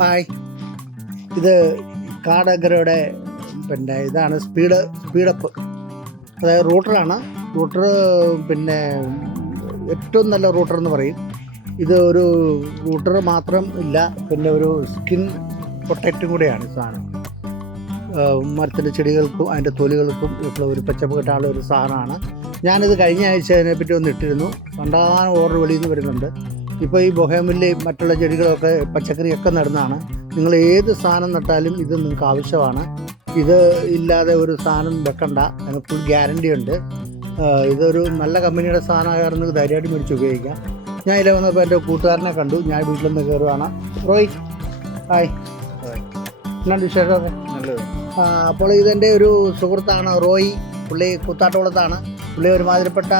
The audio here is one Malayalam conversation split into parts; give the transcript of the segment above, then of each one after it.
ഹായ്. ഇത് കാടകരയുടെ പിന്നെ ഇതാണ് സ്പീഡ് സ്പീഡപ്പ്. അതായത് റൂട്ടറാണ്. റൂട്ടർ പിന്നെ ഏറ്റവും നല്ല റൂട്ടർ എന്ന് പറയും. ഇത് ഒരു റൂട്ടർ മാത്രം ഇല്ല പിന്നെ ഒരു സ്കിൻ പ്രൊട്ടക്റ്റും കൂടെയാണ് സാധനം. മരത്തിന്റെ ചെടികൾക്കും അതിന്റെ തൊലികൾക്കും ഇപ്പോൾ ഒരു പച്ചപ്പ് കിട്ടാനുള്ള ഒരു സാധനമാണ്. ഞാനിത് കഴിഞ്ഞ ആഴ്ച അതിനെപ്പറ്റി ഒന്ന് ഇട്ടിരുന്നു. കണ്ടാകാൻ ഓർഡർ വെളിയിൽ നിന്ന് വരുന്നുണ്ട്. ഇപ്പോൾ ഈ ബൊഹേമില്ലയും മറ്റുള്ള ചെടികളൊക്കെ പച്ചക്കറിയൊക്കെ നടുന്നതാണ്. നിങ്ങൾ ഏത് സാധനം നട്ടാലും ഇത് നിങ്ങൾക്ക് ആവശ്യമാണ്. ഇത് ഇല്ലാതെ ഒരു സാധനം വെക്കണ്ട. അതിന് ഫുൾ ഗ്യാരണ്ടി ഉണ്ട്. ഇതൊരു നല്ല കമ്പനിയുടെ സാധനമായിരുന്നു ധൈര്യമായിട്ട് മേടിച്ച് ഉപയോഗിക്കാം. ഞാൻ ഇതിലെ വന്നപ്പോൾ എന്റെ കൂട്ടുകാരനെ കണ്ടു. ഞാൻ വീട്ടിൽ നിന്ന് കയറുകയാണ് റോയ് ഹായ്. എന്നാണ് വിശേഷമൊക്കെ? നല്ലത്. അപ്പോൾ ഇതെന്റെ ഒരു സുഹൃത്താണ് റോയ്. പുള്ളി കുത്താട്ടോളത്താണ് പുള്ളി ഒരുമാതിരിപ്പെട്ട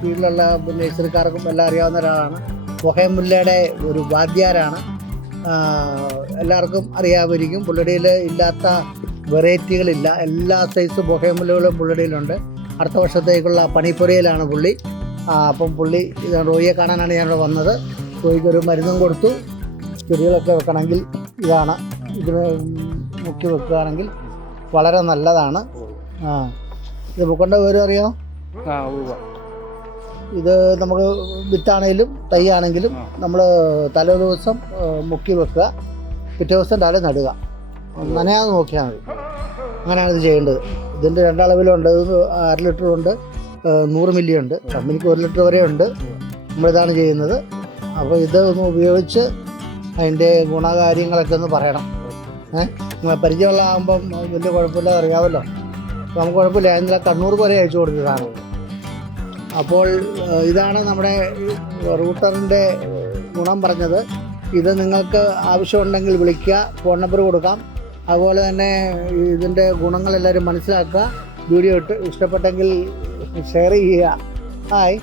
ഫീൽഡിലുള്ള നേഴ്സറിക്കാർക്കും എല്ലാം അറിയാവുന്ന ഒരാളാണ്. ബൊഹേമുല്ലയുടെ ഒരു വാദ്യാരാണ്. എല്ലാവർക്കും അറിയാമായിരിക്കും പുള്ളടിയിൽ ഇല്ലാത്ത വെറൈറ്റികളില്ല. എല്ലാ സൈസ് ബൊഹേമുല്ലകളും പുള്ളടിയിലുണ്ട്. അടുത്ത വർഷത്തേക്കുള്ള പണിപ്പുരയിലാണ് പുള്ളി. അപ്പം പുള്ളി റോയിയെ കാണാനാണ് ഞാനിവിടെ വന്നത്. റോയിക്ക് ഒരു മരുന്നും കൊടുത്തു. ചെടികളൊക്കെ വെക്കണമെങ്കിൽ ഇതാണ് ഇതിന് മുക്കി വെക്കുകയാണെങ്കിൽ വളരെ നല്ലതാണ്. ആ ഇത് മുക്കണ്ട വിവരം അറിയാം ആ ഇത് നമുക്ക് വിത്താണെങ്കിലും തൈ ആണെങ്കിലും നമ്മൾ തലേ ദിവസം മുക്കി വെക്കുക. പിറ്റേ ദിവസം തല നടുക. നനയാതെ നോക്കിയാൽ മതി. അങ്ങനെയാണ് ഇത് ചെയ്യേണ്ടത്. ഇതിന്റെ രണ്ടളവിലുണ്ട്. അര ലിറ്റർ ഉണ്ട്. ആ, നൂറ് മില്ലി ഉണ്ട്. കമ്പനിക്ക് ഒരു ലിറ്റർ വരെ ഉണ്ട്. നമ്മളിതാണ് ചെയ്യുന്നത്. അപ്പോൾ ഇത് ഒന്ന് ഉപയോഗിച്ച് അതിന്റെ ഗുണകാര്യങ്ങളൊക്കെ ഒന്ന് പറയണം. ഏഹ് പരിചയമുള്ള ആകുമ്പം വലിയ കുഴപ്പമില്ല അറിയാമല്ലോ. നമുക്ക് കുഴപ്പമില്ല. ഇന്നലെ കണ്ണൂർ വരെ അയച്ചു കൊടുത്തതാണ്. അപ്പോൾ ഇതാണ് നമ്മുടെ റൂട്ടറിന്റെ ഗുണം പറഞ്ഞത്. ഇത് നിങ്ങൾക്ക് ആവശ്യമുണ്ടെങ്കിൽ വിളിക്കുക ഫോൺ നമ്പർ കൊടുക്കാം. അതുപോലെ തന്നെ ഇതിന്റെ ഗുണങ്ങളെല്ലാവരും മനസ്സിലാക്കുക. വീഡിയോ ഇട്ട് ഇഷ്ടപ്പെട്ടെങ്കിൽ ഷെയർ ചെയ്യുക. ഹായ്